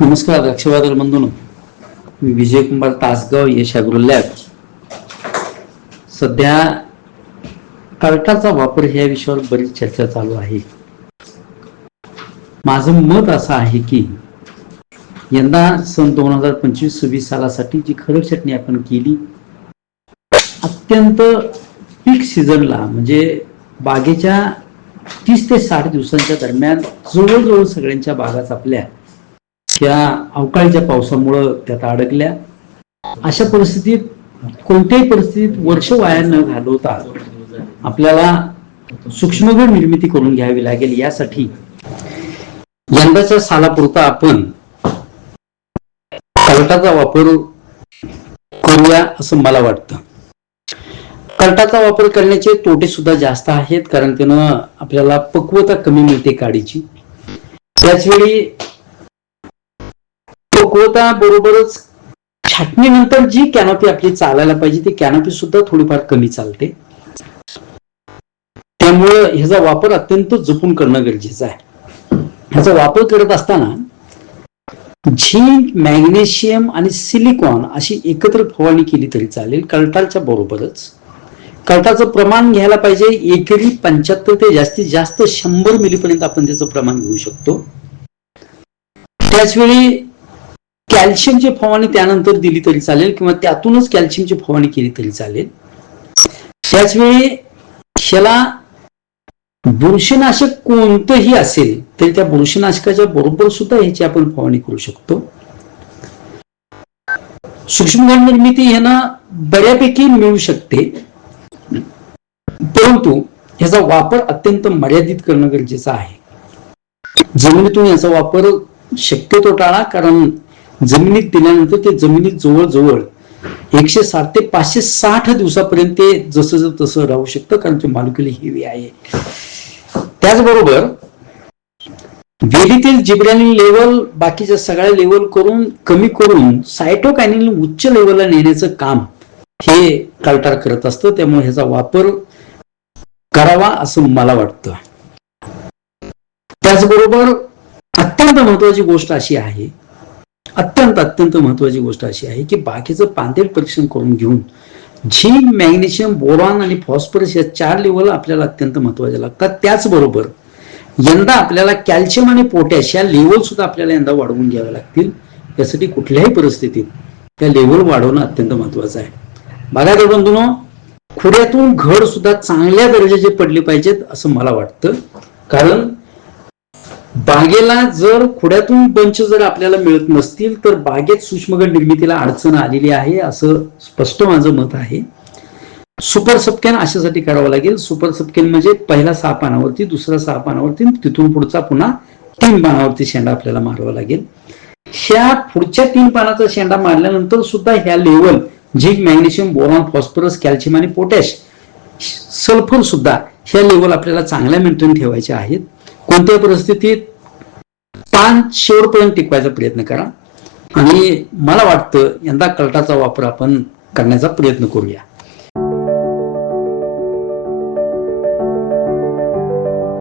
नमस्कार लक्षवादल बंधून. मी विजयकुमार तासगाव यश लॅब. सध्या कर्टाचा वापर ह्या विषयावर बरीच चर्चा चालू आहे. माझं मत असं आहे की यंदा सन दोन हजार पंचवीस सव्वीस सालासाठी जी खरड चटणी आपण केली अत्यंत पीक सीझनला म्हणजे बागेच्या तीस ते साठ दिवसांच्या दरम्यान जवळजवळ सगळ्यांच्या बागाच आपल्या त्या अवकाळीच्या पावसामुळं त्यात अडकल्या. अशा परिस्थितीत कोणत्याही परिस्थितीत वर्ष वाया न घालवता आपल्याला सूक्ष्मगड निर्मिती करून घ्यावी लागेल यासाठी यंदाच्या सालापुरता आपण कलटाचा वापर करूया असं मला वाटतं. कलटाचा वापर करण्याचे तोटे सुद्धा जास्त आहेत कारण त्यानं आपल्याला पक्वता कमी मिळते काडीची. त्याचवेळी पक्वता बरोबरच. छाटणीनंतर जी कॅनॉपी आपली चालायला पाहिजे ती कॅनॉपी सुद्धा थोडीफार कमी चालते. त्यामुळं ह्याचा वापर अत्यंत जपून करणं गरजेचं आहे. ह्याचा वापर करत असताना झिंक मॅग्नेशियम आणि सिलिकॉन अशी एकत्र फवारणी केली तरी चालेल कल्टालच्या बरोबरच. कल्टाचं प्रमाण घ्यायला पाहिजे एकरी पंच्याहत्तर ते जास्तीत जास्त शंभर मिलीपर्यंत आपण त्याचं प्रमाण घेऊ शकतो. त्याचवेळी कॅल्शियमची फवारणी त्यानंतर दिली तरी चालेल किंवा त्यातूनच कॅल्शियमची फवारणी केली तरी चालेल. त्याचवेळी ह्याला बुरशीनाशक कोणतंही असेल तरी त्या बुरशीनाशकाच्या बरोबर सुद्धा ह्याची आपण फवारणी करू शकतो. सूक्ष्म निर्मिती ह्यांना बऱ्यापैकी मिळू शकते. परंतु ह्याचा वापर अत्यंत मर्यादित करणं गरजेचं आहे. जमिनीतून याचा वापर शक्यतो टाळा कारण जमिनीत दिल्यानंतर ते जमिनीत जवळजवळ एकशे साठ ते पाचशे साठ दिवसापर्यंत ते जसं तसं राहू शकतं कारण ते मालुकीला हेवी आहे. त्याचबरोबर वेदीतील जिब्रॅनिल लेवल बाकीच्या सगळ्या लेवल करून कमी करून सायटोकॅनिल उच्च लेवलला नेण्याचं काम हे कालटार करत असतं. त्यामुळे ह्याचा वापर करावा असं मला वाटतं. त्याचबरोबर अत्यंत महत्वाची गोष्ट अशी आहे अत्यंत अत्यंत महत्वाची गोष्ट अशी आहे की बाकीचं पांदेल परीक्षण करून घेऊन झिंक मॅग्नेशियम बोरॉन आणि फॉस्फरस या चार लेवल आपल्याला अत्यंत महत्त्वाच्या लागतात. त्याचबरोबर यंदा आपल्याला कॅल्शियम आणि पोटॅश या लेवल सुद्धा आपल्याला यंदा वाढवून घ्यावे लागतील. यासाठी कुठल्याही परिस्थितीत त्या लेवल वाढवणं अत्यंत महत्वाचं आहे. बघा तर बंधूनो खुड्यातून घड सुद्धा चांगल्या दर्जाचे पडले पाहिजेत असं मला वाटतं. कारण बागेला जर खुड्यातून पंच जर आपल्याला मिळत नसतील तर बागेत सूक्ष्मगड निर्मितीला अडचण आलेली आहे असं स्पष्ट माझं मत आहे. सुपर सबकॅन अशासाठी करावं लागेल. सुपर सबकॅन म्हणजे पहिला सहा पानावरती दुसरा सहा पानावरती तिथून पुढचा पुन्हा तीन पानावरती शेंडा आपल्याला मारावा लागेल. ह्या पुढच्या तीन पानाचा शेंडा मारल्यानंतर सुद्धा ह्या level zinc magnesium boron phosphorus calcium आणि पोटॅश सल्फर सुद्धा ह्या लेवल आपल्याला चांगल्या मेंटेन ठेवायच्या आहेत. कोणत्या परिस्थितीत पान शेवटपर्यंत टिकवायचा प्रयत्न करा. आणि मला वाटतं यंदा कलटाचा वापर आपण करण्याचा प्रयत्न करूया.